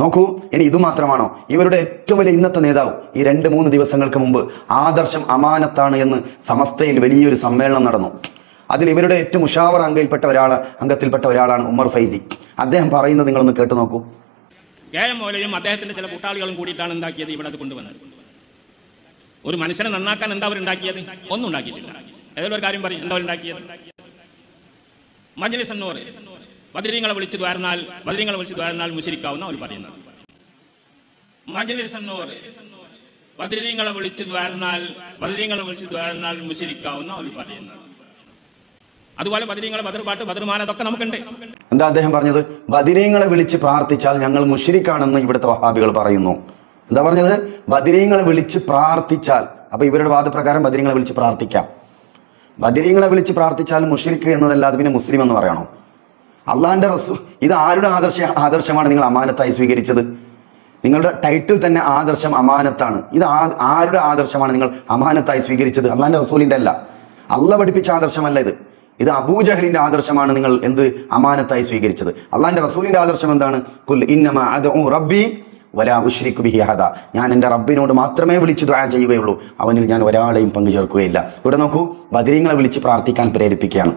നോക്കൂ, ഇനി ഇത് മാത്രമാണോ? ഇവരുടെ ഏറ്റവും വലിയ ഇന്നത്തെ നേതാവ് ഈ 2-3 ദിവസങ്ങൾക്ക് മുമ്പ് ആദർശം അമാനത്താണ് എന്ന് സമസ്തയിൽ വലിയൊരു സമ്മേളനം നടന്നു. അതിൽ ഇവരുടെ ഏറ്റവും ഉഷാവർ അംഗത്തിൽപ്പെട്ട ഒരാളാണ് ഉമർ ഫൈസി. അദ്ദേഹം പറയുന്നത് നിങ്ങളൊന്ന് കേട്ടു നോക്കൂ. മൗലവിയും അദ്ദേഹത്തിന്റെ ചില കൂട്ടാളികളും കൂടിയിട്ടാണ് എന്താക്കിയത്, ഇവിടെ അത് കൊണ്ടുവന്നത്. ഒരു മനുഷ്യനെ നന്നാക്കാൻ എന്താ അവരുണ്ടാക്കിയത്? ഒന്നും ഉണ്ടാക്കിയിട്ടില്ല. ഏതൊരു ഒരു കാര്യം പറയും, എന്താ ഉണ്ടാക്കിയത്? മജ്ലിസ് അന്നൂർ ബദരീങ്ങളെ വിളിച്ചു ദ്വാരന്നാൽ മുശ്രിക്കാവുന്ന അവർ പറയുന്നത്. മജ്ലിസ് അന്നൂർ ബദരീങ്ങളെ വിളിച്ചു ദ്വാരന്നാൽ മുശ്രിക്കാവുന്ന അവർ പറയുന്നത്. അതുപോലെ ബദരീങ്ങളെ ബദർപാട്ട് ബദർമാല അതൊക്കെ നമുക്കുണ്ട്. എന്താ അദ്ദേഹം പറഞ്ഞത്? ബദരീങ്ങളെ വിളിച്ച് പ്രാർത്ഥിച്ചാൽ ഞങ്ങൾ മുശ്രിക്കാണെന്ന് ഇവിടുത്തെ വഹാബികൾ പറയുന്നു. എന്താ പറഞ്ഞത്? ബദരീങ്ങളെ വിളിച്ച് പ്രാർത്ഥിച്ചാൽ. അപ്പൊ ഇവരുടെ വാദപ്രകാരം ബദരീങ്ങളെ വിളിച്ച് പ്രാർത്ഥിക്കാം. ബദരീങ്ങളെ വിളിച്ച് പ്രാർത്ഥിച്ചാൽ മുശ്രിക്ക് എന്നതല്ലാതെ പിന്നെ മുസ്ലിം എന്ന് പറയണോ? അള്ളാന്റെ റസൂൽ, ഇത് ആരുടെ ആദർശമാണ് നിങ്ങൾ അമാനത്തായി സ്വീകരിച്ചത്? നിങ്ങളുടെ ടൈറ്റിൽ തന്നെ ആദർശം അമാനത്താണ്. ഇത് ആരുടെ ആദർശമാണ് നിങ്ങൾ അമാനത്തായി സ്വീകരിച്ചത്? അള്ളാന്റെ റസൂലിന്റെ അല്ല, അള്ള പഠിപ്പിച്ച ആദർശമല്ല ഇത്. ഇത് അബൂജഹലിന്റെ ആദർശമാണ് നിങ്ങൾ എന്ത് അമാനത്തായി സ്വീകരിച്ചത്. അള്ളാന്റെ റസൂലിന്റെ ആദർശം എന്താണ്? ഖുൽ ഇന്നമാ അദ്ഉ റബ്ബി വലാ ഉശ്രികു ബിഹി അഹദ. ഞാൻ എൻ്റെ റബ്ബിനോട് മാത്രമേ വിളിച്ചു ദുആ ചെയ്യുകയുള്ളൂ, അവനിൽ ഞാൻ ഒരാളെയും പങ്കു ചേർക്കുകയില്ല. ഇവിടെ നോക്കൂ, ബദരീങ്ങളെ വിളിച്ച് പ്രാർത്ഥിക്കാൻ പ്രേരിപ്പിക്കുകയാണ്.